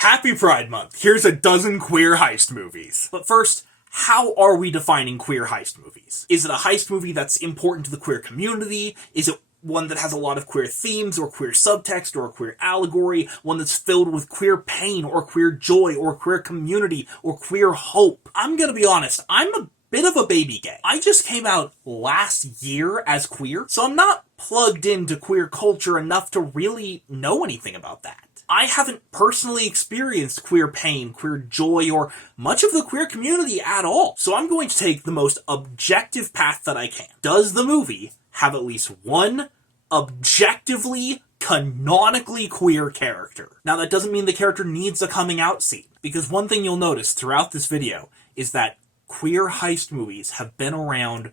Happy Pride Month. Here's a dozen queer heist movies. But first, how are we defining queer heist movies? Is it a heist movie that's important to the queer community? Is it one that has a lot of queer themes or queer subtext or a queer allegory? One that's filled with queer pain or queer joy or queer community or queer hope? I'm gonna be honest, I'm a bit of a baby gay. I just came out last year as queer, so I'm not plugged into queer culture enough to really know anything about that. I haven't personally experienced queer pain, queer joy, or much of the queer community at all. So I'm going to take the most objective path that I can. Does the movie have at least one objectively, canonically queer character? Now that doesn't mean the character needs a coming out scene, because one thing you'll notice throughout this video is that queer heist movies have been around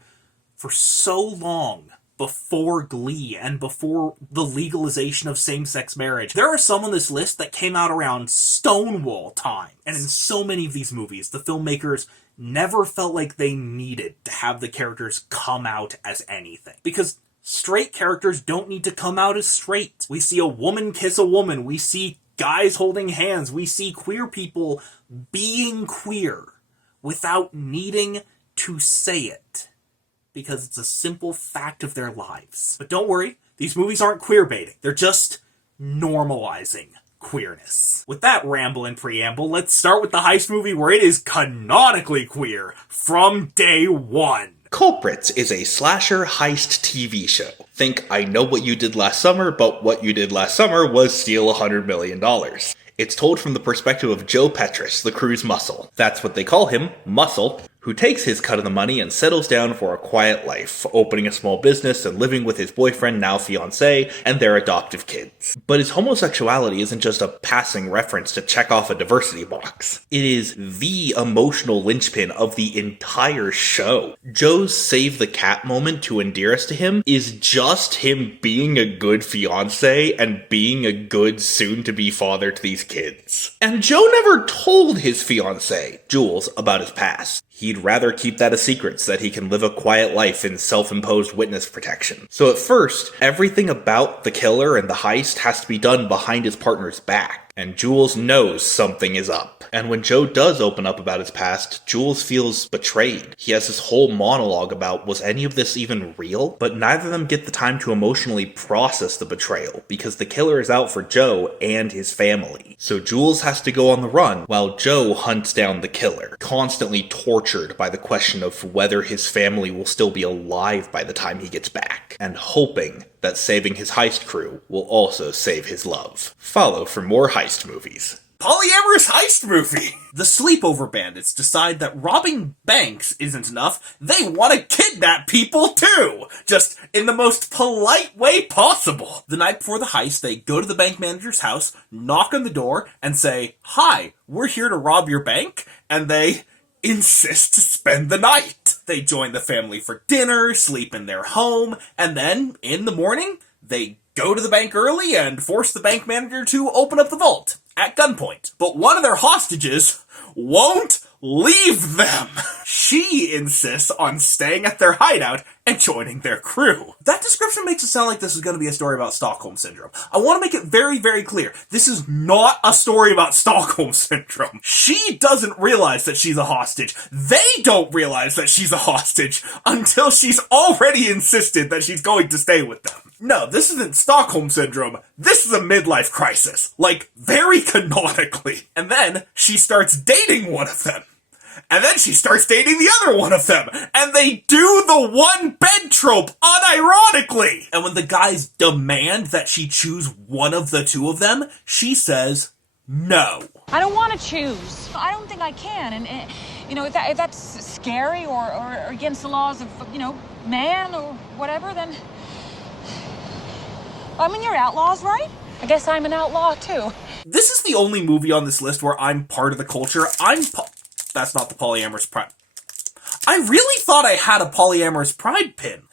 for so long before Glee and before the legalization of same-sex marriage. There are some on this list that came out around Stonewall time. And in so many of these movies, the filmmakers never felt like they needed to have the characters come out as anything. Because straight characters don't need to come out as straight. We see a woman kiss a woman. We see guys holding hands. We see queer people being queer without needing to say it, because it's a simple fact of their lives. But don't worry, these movies aren't queer baiting. They're just normalizing queerness. With that ramble and preamble, let's start with the heist movie where it is canonically queer from day one. Culprits is a slasher heist TV show. Think I Know What You Did Last Summer, but what you did last summer was steal $100 million. It's told from the perspective of Joe Petrus, the crew's muscle. That's what they call him, Muscle, who takes his cut of the money and settles down for a quiet life, opening a small business and living with his boyfriend, now fiancé, and their adoptive kids. But his homosexuality isn't just a passing reference to check off a diversity box. It is the emotional linchpin of the entire show. Joe's save the cat moment to endear us to him is just him being a good fiancé and being a good soon-to-be father to these kids. And Joe never told his fiancé, Jules, about his past. He'd rather keep that a secret so that he can live a quiet life in self-imposed witness protection. So at first, everything about the killer and the heist has to be done behind his partner's back. And Jules knows something is up. And when Joe does open up about his past, Jules feels betrayed. He has this whole monologue about, was any of this even real? But neither of them get the time to emotionally process the betrayal, because the killer is out for Joe and his family. So Jules has to go on the run, while Joe hunts down the killer, constantly tortured by the question of whether his family will still be alive by the time he gets back, and hoping that saving his heist crew will also save his love. Follow for more heist movies. Polyamorous heist movie! The sleepover bandits decide that robbing banks isn't enough. They want to kidnap people too! Just in the most polite way possible. The night before the heist, they go to the bank manager's house, knock on the door, and say, "Hi, we're here to rob your bank," and they insist to spend the night. They join the family for dinner, sleep in their home, and then, in the morning, they go to the bank early and force the bank manager to open up the vault at gunpoint. But one of their hostages won't leave them. She insists on staying at their hideout and joining their crew. That description makes it sound like this is going to be a story about Stockholm Syndrome. I want to make it very, very clear. This is not a story about Stockholm Syndrome. She doesn't realize that she's a hostage. They don't realize that she's a hostage until she's already insisted that she's going to stay with them. No, this isn't Stockholm Syndrome. This is a midlife crisis. Like, very canonically. And then she starts dating one of them. And then she starts dating the other one of them. And they do the one bed trope, unironically. And when the guys demand that she choose one of the two of them, she says no. I don't want to choose. I don't think I can. And you know, if that's scary or against the laws of, you know, man or whatever, then I mean, you're outlaws, right? I guess I'm an outlaw, too. This is the only movie on this list where I'm part of the culture. That's not the polyamorous pride. I really thought I had a polyamorous pride pin.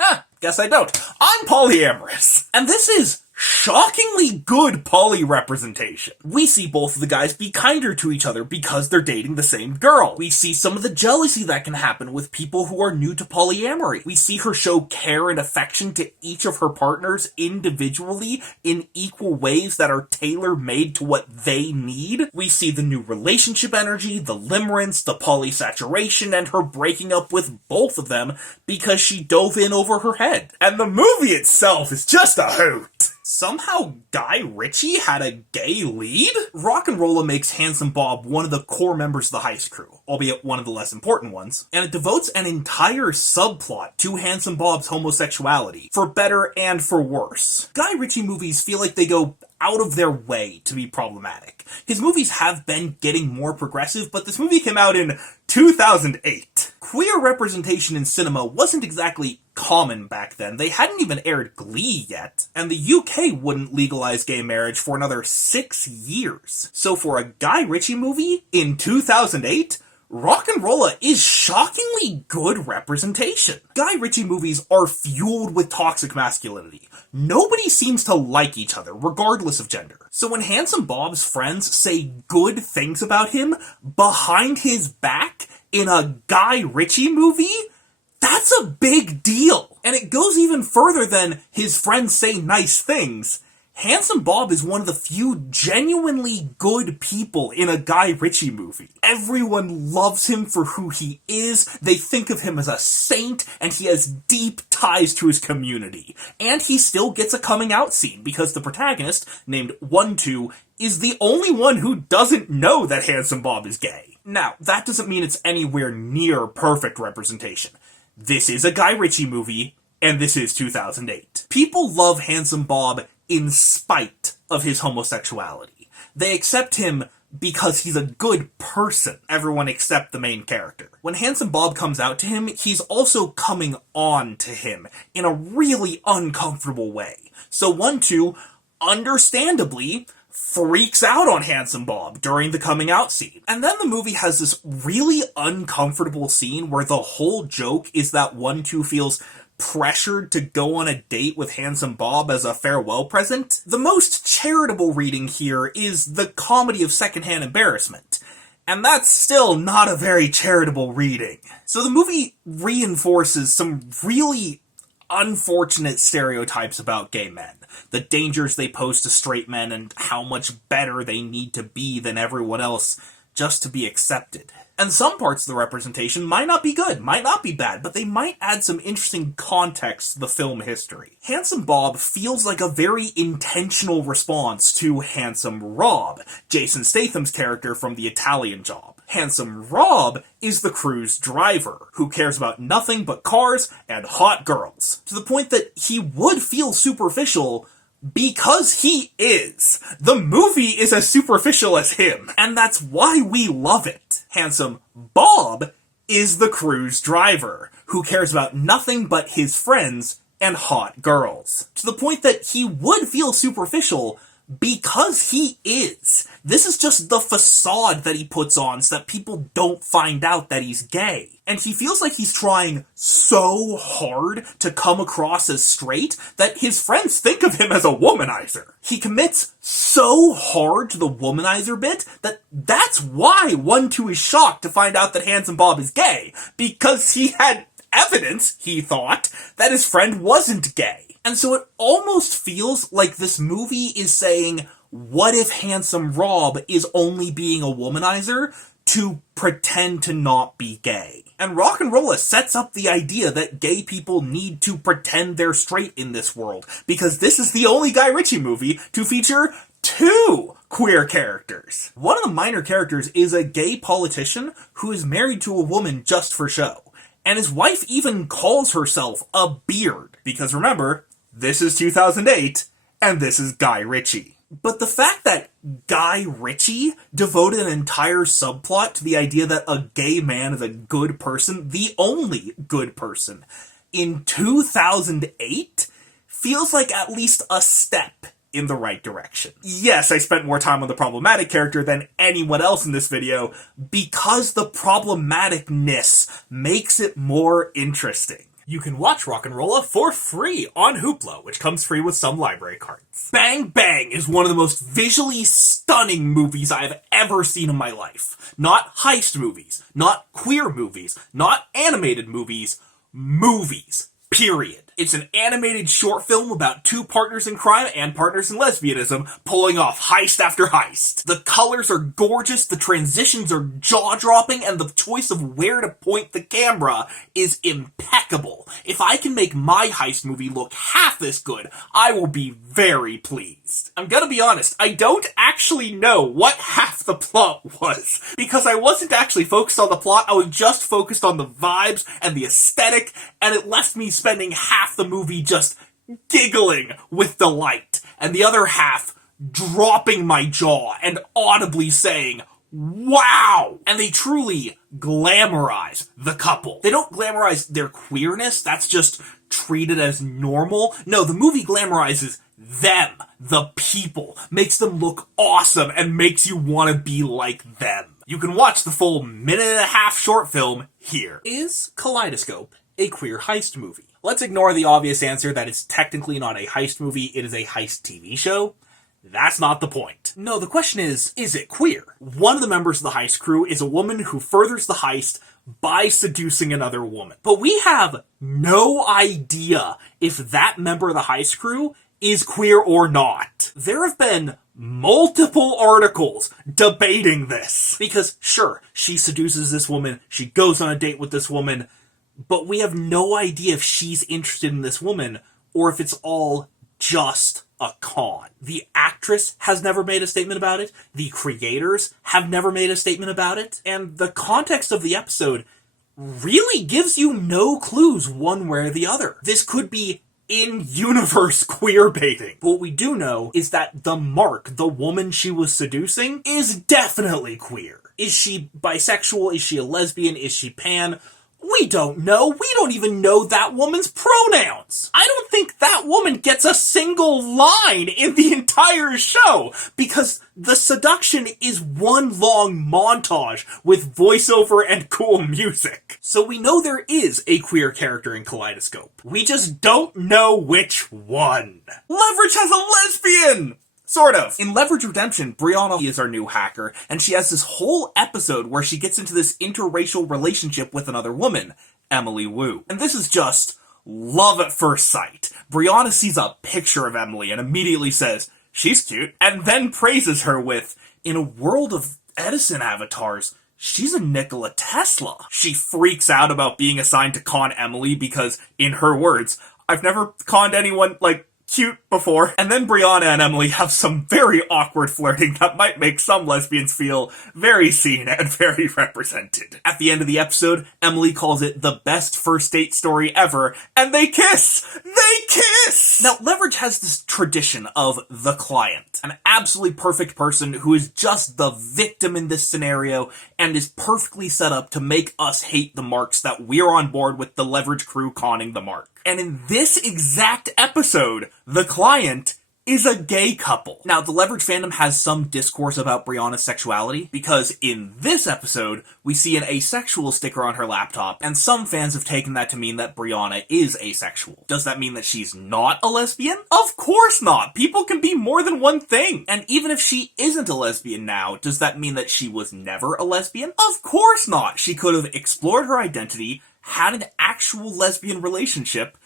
Guess I don't. I'm polyamorous. And this is shockingly good poly representation. We see both of the guys be kinder to each other because they're dating the same girl. We see some of the jealousy that can happen with people who are new to polyamory. We see her show care and affection to each of her partners individually in equal ways that are tailor-made to what they need. We see the new relationship energy, the limerence, the polysaturation, and her breaking up with both of them because she dove in over her head. And the movie itself is just a hoot. Somehow Guy Ritchie had a gay lead? RocknRolla makes Handsome Bob one of the core members of the heist crew, albeit one of the less important ones, and it devotes an entire subplot to Handsome Bob's homosexuality, for better and for worse. Guy Ritchie movies feel like they go out of their way to be problematic. His movies have been getting more progressive, but this movie came out in 2008. Queer representation in cinema wasn't exactly common back then. They hadn't even aired Glee yet, and the UK wouldn't legalize gay marriage for another 6 years. So for a Guy Ritchie movie in 2008, RocknRolla is shockingly good representation. Guy Ritchie movies are fueled with toxic masculinity. Nobody seems to like each other, regardless of gender. So when Handsome Bob's friends say good things about him behind his back in a Guy Ritchie movie, that's a big deal. And it goes even further than his friends say nice things. Handsome Bob is one of the few genuinely good people in a Guy Ritchie movie. Everyone loves him for who he is, they think of him as a saint, and he has deep ties to his community. And he still gets a coming out scene, because the protagonist, named 1-2, is the only one who doesn't know that Handsome Bob is gay. Now, that doesn't mean it's anywhere near perfect representation. This is a Guy Ritchie movie, and this is 2008. People love Handsome Bob in spite of his homosexuality. They accept him because he's a good person. Everyone except the main character. When Handsome Bob comes out to him, he's also coming on to him in a really uncomfortable way. So 1-2, understandably, freaks out on Handsome Bob during the coming out scene. And then the movie has this really uncomfortable scene where the whole joke is that 1-2 feels pressured to go on a date with Handsome Bob as a farewell present. The most charitable reading here is the comedy of secondhand embarrassment. And that's still not a very charitable reading. So the movie reinforces some really unfortunate stereotypes about gay men. The dangers they pose to straight men and how much better they need to be than everyone else just to be accepted. And some parts of the representation might not be good, might not be bad, but they might add some interesting context to the film history. Handsome Bob feels like a very intentional response to Handsome Rob, Jason Statham's character from The Italian Job. Handsome Rob is the crew's driver, who cares about nothing but cars and hot girls, to the point that he would feel superficial because he is. The movie is as superficial as him, and that's why we love it. Handsome Bob is the crew's driver, who cares about nothing but his friends and hot girls. To the point that he would feel superficial because he is. This is just the facade that he puts on so that people don't find out that he's gay. And he feels like he's trying so hard to come across as straight that his friends think of him as a womanizer. He commits so hard to the womanizer bit that that's why 1-2 is shocked to find out that Handsome Bob is gay, because he had evidence, he thought, that his friend wasn't gay. And so it almost feels like this movie is saying, what if Handsome Rob is only being a womanizer to pretend to not be gay? And RocknRolla sets up the idea that gay people need to pretend they're straight in this world, because this is the only Guy Ritchie movie to feature 2 queer characters. One of the minor characters is a gay politician who is married to a woman just for show. And his wife even calls herself a beard, because remember, this is 2008, and this is Guy Ritchie. But the fact that Guy Ritchie devoted an entire subplot to the idea that a gay man is a good person, the only good person, in 2008, feels like at least a step in the right direction. Yes, I spent more time on the problematic character than anyone else in this video, because the problematicness makes it more interesting. You can watch RocknRolla for free on Hoopla, which comes free with some library cards. Bang Bang is one of the most visually stunning movies I have ever seen in my life. Not heist movies, not queer movies, not animated movies, movies. Period. It's an animated short film about two partners in crime and partners in lesbianism pulling off heist after heist. The colors are gorgeous, the transitions are jaw-dropping, and the choice of where to point the camera is impeccable. If I can make my heist movie look half this good, I will be very pleased. I'm gonna be honest, I don't actually know what half the plot was, because I wasn't actually focused on the plot, I was just focused on the vibes and the aesthetic, and it left me spending half the movie just giggling with delight, and the other half dropping my jaw and audibly saying, wow! And they truly glamorize the couple. They don't glamorize their queerness, that's just treated as normal. No, the movie glamorizes them, the people, makes them look awesome, and makes you want to be like them. You can watch the full minute-and-a-half short film here. Is Kaleidoscope a queer heist movie? Let's ignore the obvious answer that it's technically not a heist movie, it is a heist TV show. That's not the point. No, the question is it queer? One of the members of the heist crew is a woman who furthers the heist by seducing another woman. But we have no idea if that member of the heist crew is queer or not. There have been multiple articles debating this. Because, sure, she seduces this woman, she goes on a date with this woman, but we have no idea if she's interested in this woman or if it's all just a con. The actress has never made a statement about it, the creators have never made a statement about it, and the context of the episode really gives you no clues one way or the other. This could be in-universe queer baiting. But what we do know is that the Mark, the woman she was seducing, is definitely queer. Is she bisexual? Is she a lesbian? Is she pan? We don't know. We don't even know that woman's pronouns. I don't think that woman gets a single line in the entire show because the seduction is one long montage with voiceover and cool music. So we know there is a queer character in Kaleidoscope. We just don't know which one. Leverage has a lesbian! Sort of. In Leverage Redemption, Brianna is our new hacker, and she has this whole episode where she gets into this interracial relationship with another woman, Emily Wu. And this is just love at first sight. Brianna sees a picture of Emily and immediately says, she's cute, and then praises her with, in a world of Edison avatars, she's a Nikola Tesla. She freaks out about being assigned to con Emily because, in her words, I've never conned anyone, cute before. And then Brianna and Emily have some very awkward flirting that might make some lesbians feel very seen and very represented. At the end of the episode, Emily calls it the best first date story ever, and they kiss! They kiss! Now, Leverage has this tradition of the client, an absolutely perfect person who is just the victim in this scenario and is perfectly set up to make us hate the Marks that we're on board with the Leverage crew conning the Mark. And in this exact episode, the client is a gay couple. Now, the Leverage fandom has some discourse about Brianna's sexuality, because in this episode, we see an asexual sticker on her laptop, and some fans have taken that to mean that Brianna is asexual. Does that mean that she's not a lesbian? Of course not! People can be more than one thing! And even if she isn't a lesbian now, does that mean that she was never a lesbian? Of course not! She could have explored her identity, had an actual lesbian relationship,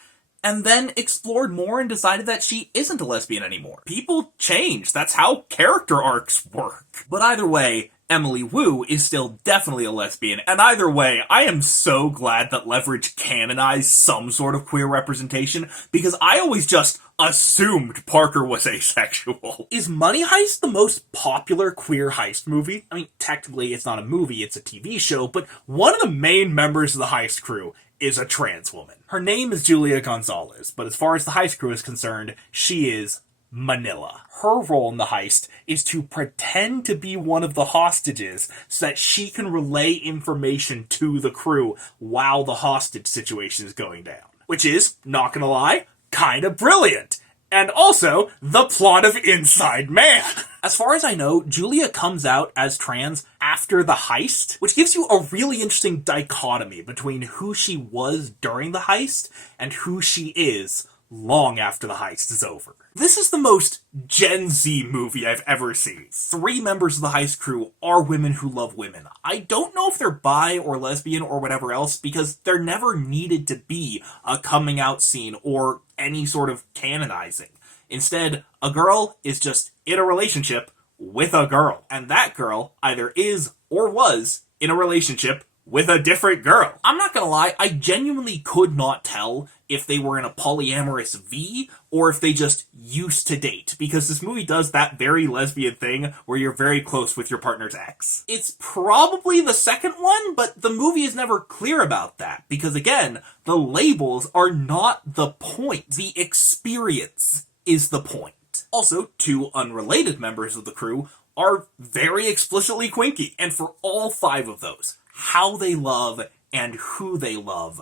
and then explored more and decided that she isn't a lesbian anymore. People change. That's how character arcs work. But either way, Emily Wu is still definitely a lesbian, and either way, I am so glad that Leverage canonized some sort of queer representation, because I always just assumed Parker was asexual. Is Money Heist the most popular queer heist movie? I mean, technically it's not a movie, it's a TV show, but one of the main members of the heist crew is a trans woman. Her name is Julia Gonzalez, but as far as the heist crew is concerned, she is Manila. Her role in the heist is to pretend to be one of the hostages so that she can relay information to the crew while the hostage situation is going down. Which is, not gonna lie, kinda brilliant. And also, the plot of Inside Man. As far as I know, Julia comes out as trans after the heist, which gives you a really interesting dichotomy between who she was during the heist and who she is long after the heist is over. This is the most Gen Z movie I've ever seen. 3 members of the heist crew are women who love women. I don't know if they're bi or lesbian or whatever else, because there never needed to be a coming out scene or any sort of canonizing. Instead, a girl is just in a relationship with a girl, and that girl either is or was in a relationship with a different girl. I'm not gonna lie, I genuinely could not tell if they were in a polyamorous V or if they just used to date, because this movie does that very lesbian thing where you're very close with your partner's ex. It's probably the second one, but the movie is never clear about that, because again, the labels are not the point. The experience is the point. Also, 2 unrelated members of the crew are very explicitly quinky, and for all 5 of those, how they love and who they love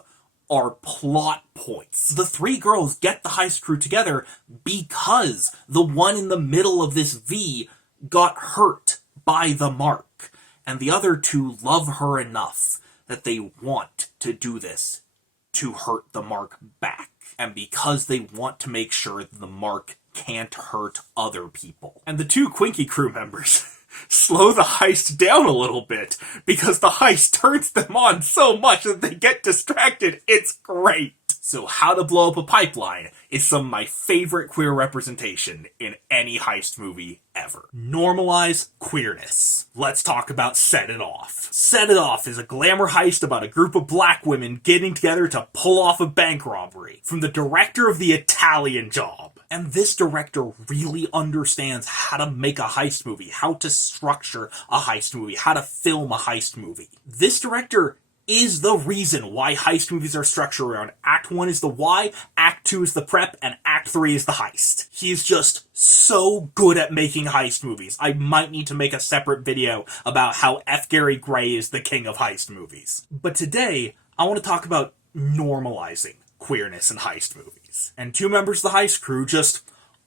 are plot points. The 3 girls get the heist crew together because the one in the middle of this V got hurt by the mark, and the other 2 love her enough that they want to do this to hurt the mark back, and because they want to make sure that the mark can't hurt other people. And the 2 quinky crew members slow the heist down a little bit, because the heist turns them on so much that they get distracted. It's great. So How to Blow Up a Pipeline is some of my favorite queer representation in any heist movie ever. Normalize queerness. Let's talk about Set It Off. Set It Off is a glamour heist about a group of black women getting together to pull off a bank robbery from the director of The Italian Job. And this director really understands how to make a heist movie, how to structure a heist movie, how to film a heist movie. This director is the reason why heist movies are structured around Act 1 is the why, Act 2 is the prep, and Act 3 is the heist. He's just so good at making heist movies. I might need to make a separate video about how F. Gary Gray is the king of heist movies. But today, I want to talk about normalizing queerness in heist movies. And 2 members of the heist crew just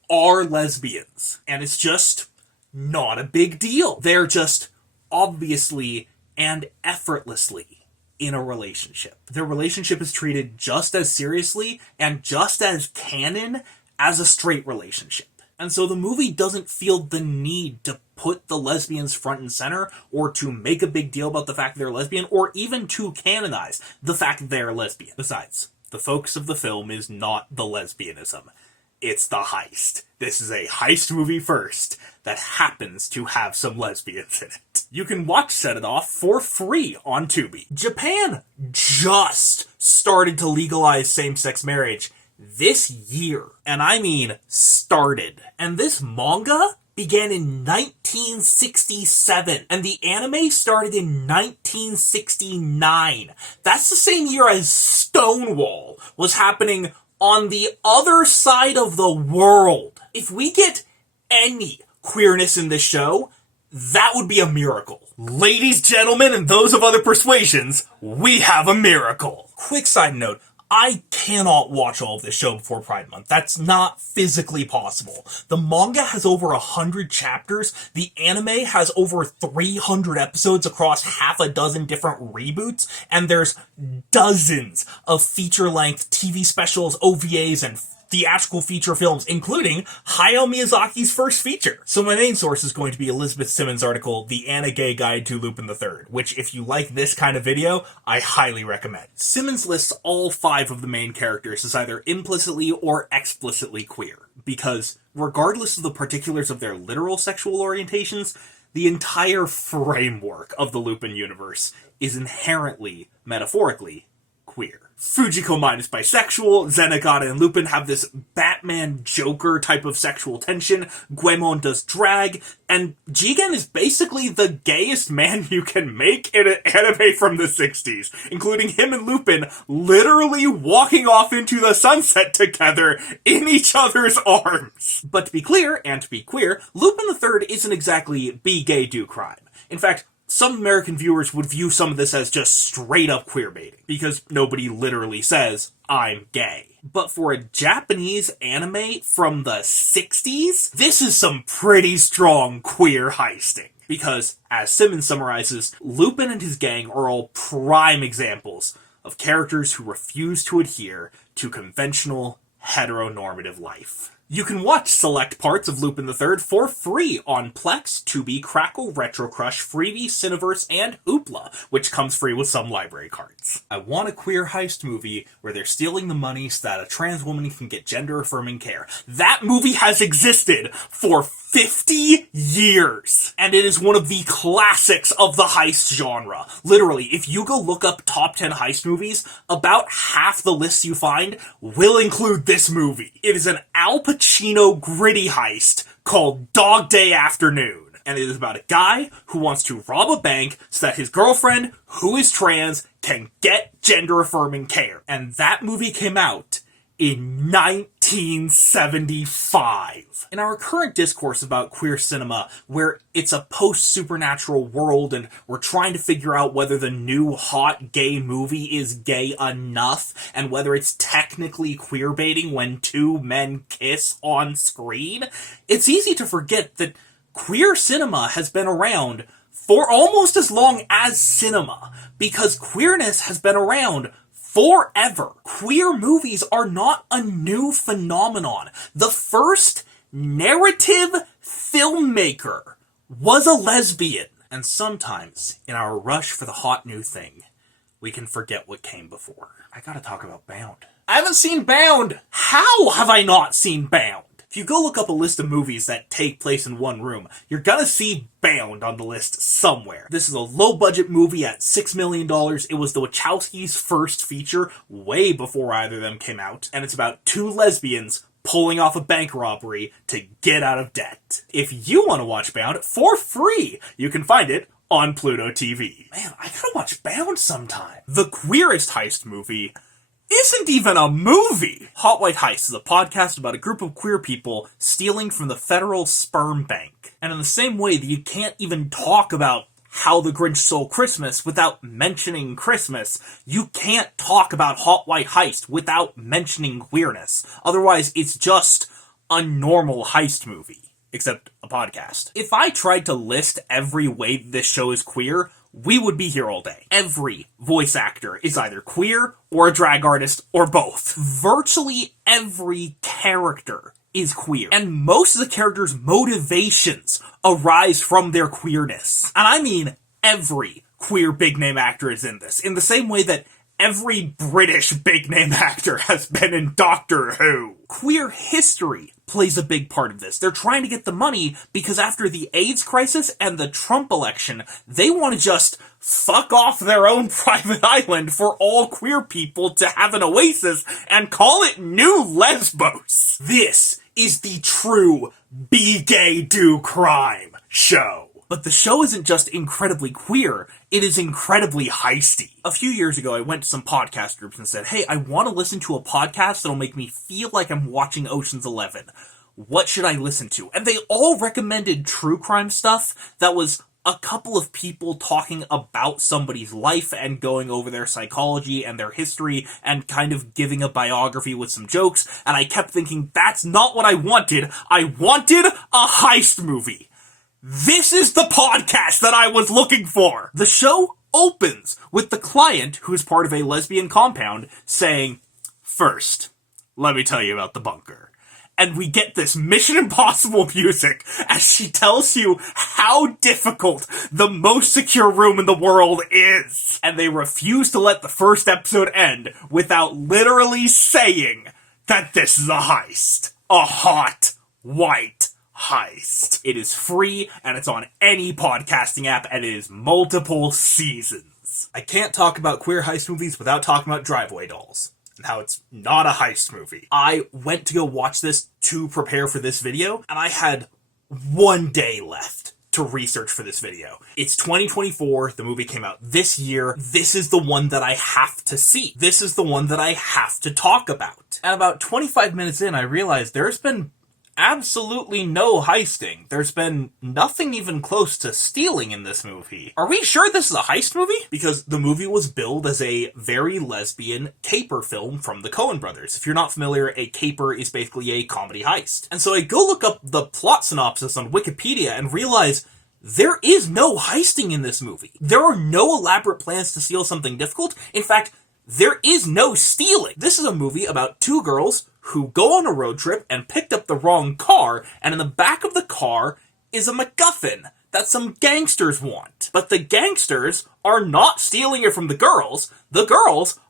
are lesbians. And it's just not a big deal. They're just obviously and effortlessly in a relationship. Their relationship is treated just as seriously and just as canon as a straight relationship. And so the movie doesn't feel the need to put the lesbians front and center, or to make a big deal about the fact that they're lesbian, or even to canonize the fact that they're lesbian. Besides, the focus of the film is not the lesbianism. It's the heist. This is a heist movie first that happens to have some lesbians in it. You can watch Set It Off for free on Tubi. Japan just started to legalize same-sex marriage this year. And I mean started. And this manga began in 1967, and the anime started in 1969. That's the same year as Stonewall was happening on the other side of the world. If we get any queerness in this show, that would be a miracle. Ladies, gentlemen, and those of other persuasions, we have a miracle. Quick side note, I cannot watch all of this show before Pride Month. That's not physically possible. The manga has over 100 chapters. The anime has over 300 episodes across half a dozen different reboots. And there's dozens of feature-length TV specials, OVAs, and theatrical feature films, including Hayao Miyazaki's first feature. So my main source is going to be Elizabeth Simmons' article, The Anna-Gay Guide to Lupin the Third, which, if you like this kind of video, I highly recommend. Simmons lists all 5 of the main characters as either implicitly or explicitly queer, because regardless of the particulars of their literal sexual orientations, the entire framework of the Lupin universe is inherently, metaphorically, queer. Fujiko Mine is bisexual, Zenigata and Lupin have this Batman-Joker type of sexual tension, Goemon does drag, and Jigen is basically the gayest man you can make in an anime from the 60s, including him and Lupin literally walking off into the sunset together in each other's arms. But to be clear, and to be queer, Lupin the Third isn't exactly be gay, do crime. In fact, some American viewers would view some of this as just straight-up queerbaiting, because nobody literally says, I'm gay. But for a Japanese anime from the 60s, this is some pretty strong queer heisting. Because, as Simmons summarizes, Lupin and his gang are all prime examples of characters who refuse to adhere to conventional, heteronormative life. You can watch select parts of Lupin the Third for free on Plex, Tubi, Crackle, RetroCrush, Freebie, Cineverse, and Hoopla, which comes free with some library cards. I want a queer heist movie where they're stealing the money so that a trans woman can get gender-affirming care. That movie has existed for 50 years, and it is one of the classics of the heist genre. Literally, if you go look up top 10 heist movies, about half the lists you find will include this movie. It is an Al Pacino gritty heist called Dog Day Afternoon. And it is about a guy who wants to rob a bank so that his girlfriend, who is trans, can get gender-affirming care. And that movie came out in 1975. In our current discourse about queer cinema, where it's a post-supernatural world and we're trying to figure out whether the new hot gay movie is gay enough and whether it's technically queer-baiting when two men kiss on screen, it's easy to forget that queer cinema has been around for almost as long as cinema, because queerness has been around forever. Queer movies are not a new phenomenon. The first narrative filmmaker was a lesbian. And sometimes, in our rush for the hot new thing, we can forget what came before. I gotta talk about Bound. I haven't seen Bound! How have I not seen Bound? If you go look up a list of movies that take place in one room, you're gonna see Bound on the list somewhere. This is a low-budget movie at $6 million. It was the Wachowskis' first feature, way before either of them came out, and it's about two lesbians pulling off a bank robbery to get out of debt. If you want to watch Bound for free, you can find it on Pluto TV. Man, I gotta watch Bound sometime. The queerest heist movie isn't even a movie! Hot White Heist is a podcast about a group of queer people stealing from the Federal Sperm Bank. And in the same way that you can't even talk about How the Grinch Stole Christmas without mentioning Christmas, you can't talk about Hot White Heist without mentioning queerness. Otherwise, it's just a normal heist movie. Except a podcast. If I tried to list every way this show is queer, we would be here all day. Every voice actor is either queer or a drag artist or both. Virtually every character is queer. And most of the characters' motivations arise from their queerness. And I mean every queer big-name actor is in this. In the same way that every British big-name actor has been in Doctor Who. Queer history plays a big part of this. They're trying to get the money because after the AIDS crisis and the Trump election, they want to just fuck off their own private island for all queer people to have an oasis and call it New Lesbos. This is the true Be Gay Do Crime show. But the show isn't just incredibly queer, it is incredibly heisty. A few years ago, I went to some podcast groups and said, hey, I want to listen to a podcast that'll make me feel like I'm watching Ocean's 11. What should I listen to? And they all recommended true crime stuff that was a couple of people talking about somebody's life and going over their psychology and their history and kind of giving a biography with some jokes. And I kept thinking, that's not what I wanted. I wanted a heist movie. This is the podcast that I was looking for! The show opens with the client, who is part of a lesbian compound, saying, first, let me tell you about the bunker. And we get this Mission Impossible music as she tells you how difficult the most secure room in the world is. And they refuse to let the first episode end without literally saying that this is a heist. A hot, white heist. It is free, and it's on any podcasting app, and it is multiple seasons. I can't talk about queer heist movies without talking about Driveway Dolls, and how it's not a heist movie. I went to go watch this to prepare for this video, and I had 1 day left to research for this video. It's 2024, the movie came out this year. This is the one that I have to see. This is the one that I have to talk about. And about 25 minutes in, I realized there's been absolutely no heisting. There's been nothing even close to stealing in this movie. Are we sure this is a heist movie? Because the movie was billed as a very lesbian caper film from the Coen brothers. If you're not familiar, a caper is basically a comedy heist. And so I go look up the plot synopsis on Wikipedia and realize there is no heisting in this movie. There are no elaborate plans to steal something difficult. In fact, there is no stealing. This is a movie about two girls who go on a road trip and picked up the wrong car, and in the back of the car is a MacGuffin that some gangsters want. But the gangsters are not stealing it from the girls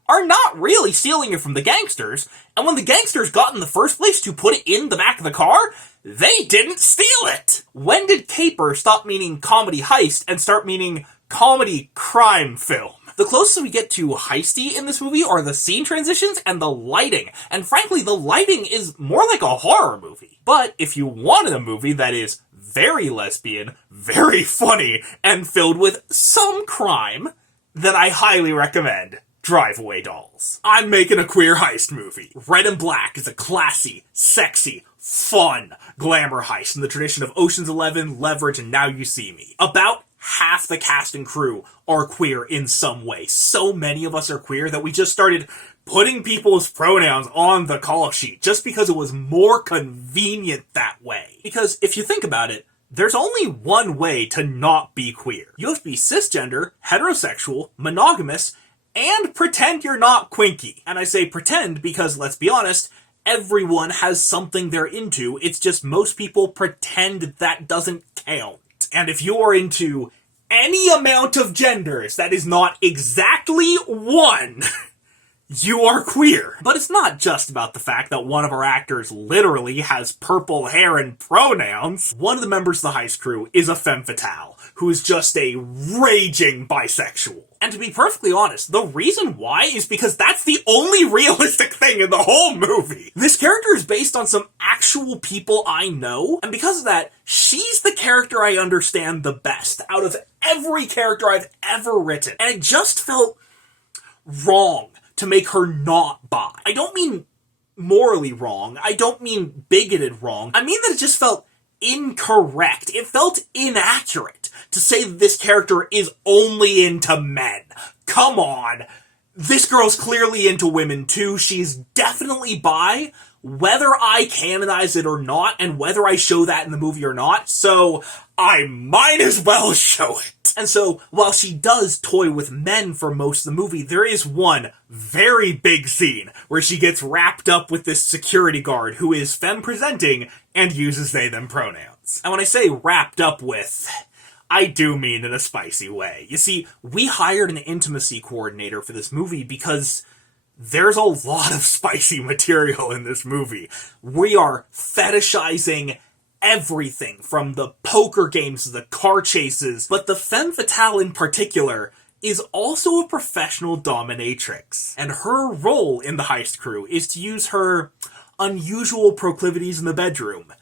are not really stealing it from the gangsters, and when the gangsters got in the first place to put it in the back of the car, they didn't steal it! When did caper stop meaning comedy heist and start meaning comedy crime film? The closest we get to heisty in this movie are the scene transitions and the lighting, and frankly, the lighting is more like a horror movie. But if you wanted a movie that is very lesbian, very funny, and filled with some crime, then I highly recommend Drive-Away Dolls. I'm making a queer heist movie. Red and Black is a classy, sexy, fun glamour heist in the tradition of Ocean's 11, Leverage, and Now You See Me. About half the cast and crew are queer in some way. So many of us are queer that we just started putting people's pronouns on the call sheet just because it was more convenient that way. Because if you think about it, there's only one way to not be queer. You have to be cisgender, heterosexual, monogamous, and pretend you're not quinky. And I say pretend because, let's be honest, everyone has something they're into. It's just most people pretend that doesn't count. And if you're into any amount of genders that is not exactly one, you are queer. But it's not just about the fact that one of our actors literally has purple hair and pronouns. One of the members of the heist crew is a femme fatale, who is just a raging bisexual. And to be perfectly honest, the reason why is because that's the only realistic thing in the whole movie. This character is based on some actual people I know, and because of that, she's the character I understand the best out of every character I've ever written. And it just felt wrong to make her not bi. I don't mean morally wrong. I don't mean bigoted wrong. I mean that it just felt incorrect. It felt inaccurate to say that this character is only into men. Come on. This girl's clearly into women too. She's definitely bi, whether I canonize it or not, and whether I show that in the movie or not, so I might as well show it. And so, while she does toy with men for most of the movie, there is one very big scene where she gets wrapped up with this security guard who is femme-presenting and uses they-them pronouns. And when I say wrapped up with, I do mean in a spicy way. You see, we hired an intimacy coordinator for this movie because there's a lot of spicy material in this movie. We are fetishizing everything from the poker games to the car chases, but the femme fatale in particular is also a professional dominatrix. And her role in the heist crew is to use her unusual proclivities in the bedroom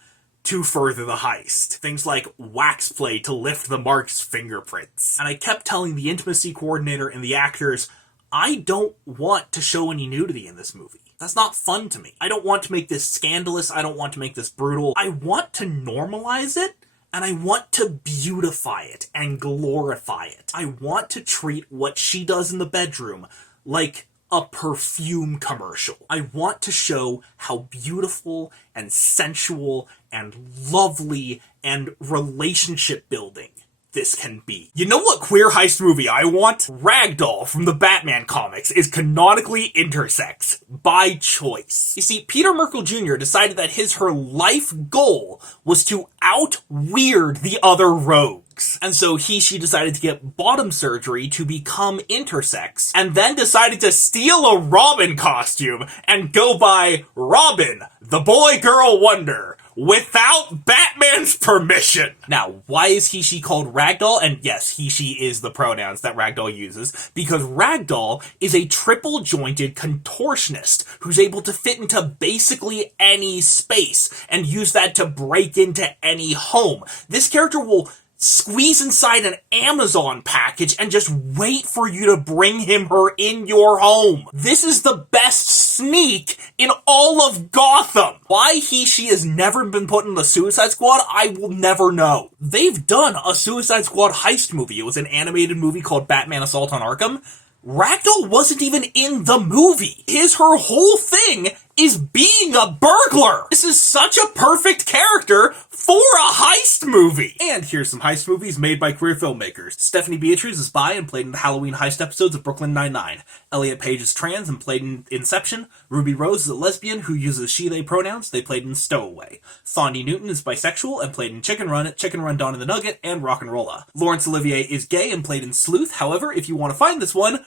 to further the heist. Things like wax play to lift the mark's fingerprints. And I kept telling the intimacy coordinator and the actors, I don't want to show any nudity in this movie. That's not fun to me. I don't want to make this scandalous. I don't want to make this brutal. I want to normalize it, and I want to beautify it and glorify it. I want to treat what she does in the bedroom like a perfume commercial. I want to show how beautiful and sensual and lovely and relationship building this can be. You know what queer heist movie I want? Ragdoll from the Batman comics is canonically intersex by choice. You see, Peter Merkel Jr. decided that her life goal was to out-weird the other rogues. And so she decided to get bottom surgery to become intersex, and then decided to steal a Robin costume and go by Robin, the boy-girl wonder, without Batman's permission. Now, why is she called Ragdoll? And yes, she is the pronouns that Ragdoll uses, because Ragdoll is a triple-jointed contortionist who's able to fit into basically any space and use that to break into any home. This character will squeeze inside an Amazon package and just wait for you to bring her in your home. This is the best sneak in all of Gotham. Why she has never been put in the Suicide Squad, I will never know. They've done a Suicide Squad heist movie. It was an animated movie called Batman Assault on Arkham. Ragdoll wasn't even in the movie. Her whole thing is being a burglar. This is such a perfect character for a heist movie. And here's some heist movies made by queer filmmakers. Stephanie Beatriz is bi and played in the Halloween heist episodes of Brooklyn Nine-Nine. Elliot Page is trans and played in Inception. Ruby Rose is a lesbian who uses she/they pronouns. They played in Stowaway. Thondy Newton is bisexual and played in Chicken Run, Dawn of the Nugget, and RocknRolla. Laurence Olivier is gay and played in Sleuth. However, if you want to find this one,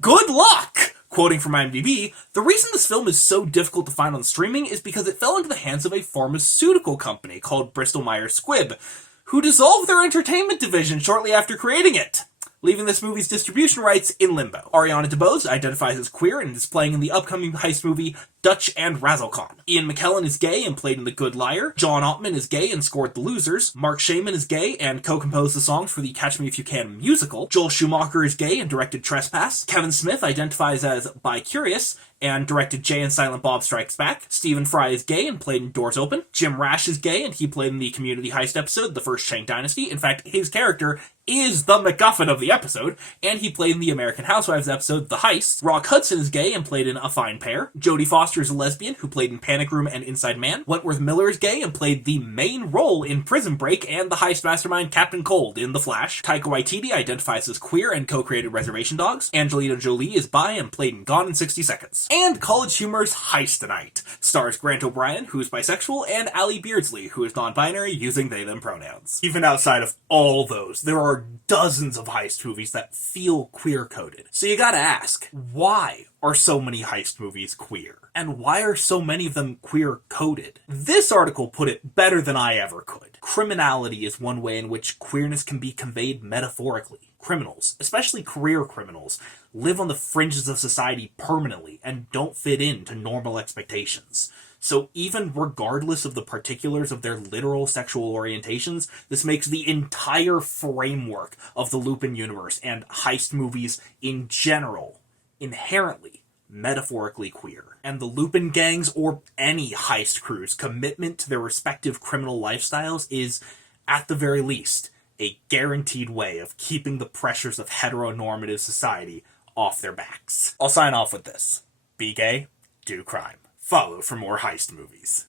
good luck! Quoting from IMDb, the reason this film is so difficult to find on streaming is because it fell into the hands of a pharmaceutical company called Bristol Myers Squibb, who dissolved their entertainment division shortly after creating it, leaving this movie's distribution rights in limbo. Ariana DeBose identifies as queer and is playing in the upcoming heist movie Dutch and Razzlecon. Ian McKellen is gay and played in The Good Liar. John Ottman is gay and scored The Losers. Mark Shaman is gay and co-composed the songs for the Catch Me If You Can musical. Joel Schumacher is gay and directed Trespass. Kevin Smith identifies as bi-curious and directed Jay and Silent Bob Strikes Back. Stephen Fry is gay and played in Doors Open. Jim Rash is gay and he played in the Community Heist episode, The First Chang Dynasty. In fact, his character is the MacGuffin of the episode, and he played in the American Housewives episode, The Heist. Rock Hudson is gay and played in A Fine Pair. Jodie Foster is a lesbian who played in Panic Room and Inside Man. Wentworth Miller is gay and played the main role in Prison Break and the heist mastermind Captain Cold in The Flash. Taika Waititi identifies as queer and co-created Reservation Dogs. Angelina Jolie is bi and played in Gone in 60 Seconds. And College Humor's Heist Tonight stars Grant O'Brien, who is bisexual, and Ali Beardsley, who is non-binary, using they/them pronouns. Even outside of all those, there are dozens of heist movies that feel queer-coded. So you gotta ask, why are so many heist movies queer? And why are so many of them queer-coded? This article put it better than I ever could. Criminality is one way in which queerness can be conveyed metaphorically. Criminals, especially career criminals, live on the fringes of society permanently and don't fit into normal expectations. So even regardless of the particulars of their literal sexual orientations, this makes the entire framework of the Lupin universe and heist movies in general inherently metaphorically queer. And the Lupin gangs, or any heist crew's commitment to their respective criminal lifestyles is, at the very least, a guaranteed way of keeping the pressures of heteronormative society off their backs. I'll sign off with this. Be gay, do crime. Follow for more heist movies.